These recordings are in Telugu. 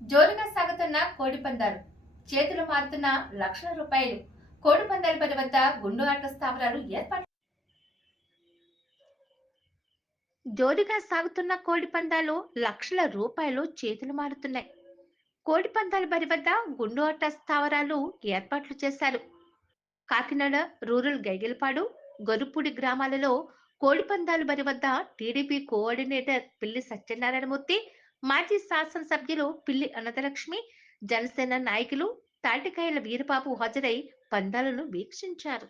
జోరుగా సాగుతున్న కోడి పందాలు, చేతులు మారుతున్న లక్షల రూపాయలు. కోడి పందాల పరి వద్ద గుండు ఆట స్థావరాలు ఏర్పాటు. జోరుగా సాగుతున్న కోడి పందాలు, లక్షల రూపాయలు చేతులు మారుతున్నాయి. కోడి పందాల బరి వద్ద గుండు ఆట స్థావరాలు ఏర్పాట్లు చేశారు. కాకినాడ రూరల్ గైగిలపాడు, గొరుపూడి గ్రామాలలో కోడి పందాల బరి వద్ద టీడీపీ కోఆర్డినేటర్ పిల్లి సత్యనారాయణమూర్తి, మాజీ శాసనసభ్యులు పిల్లి అనంతలక్ష్మి, జనసేన నాయకులు తాటికాయల వీరబాబు హాజరై పందాలను వీక్షించారు.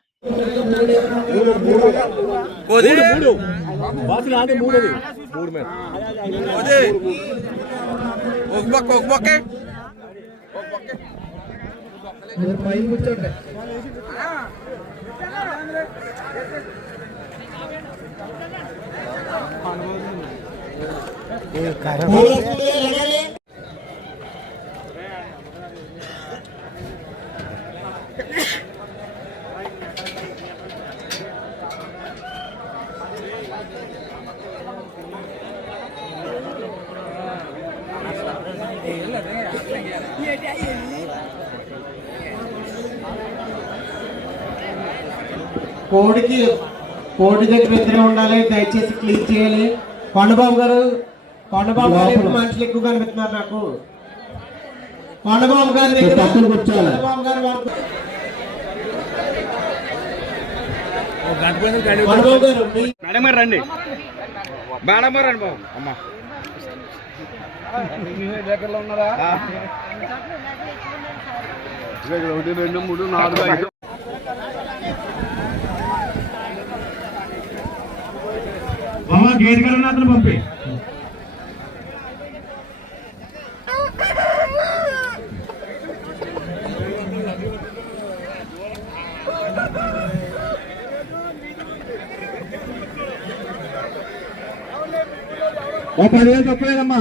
కోడి దగ్గర ఇద్దరే ఉండాలి, దయచేసి క్లీన్ చేయాలి. కొండబాబు గారు మనుషులు ఎక్కువ కనిపిస్తున్నారు నాకు. కొండబాబు గారి దగ్గర కొండబాబు గారు మేడం గారు రండి, మేడం గారు రండి బాబు. అమ్మా దగ్గరలో ఉన్నారా? 1 2 3 4 5 గేట్ గారు అతను పంపి. ఓ 10,000 తప్పలేదమ్మా.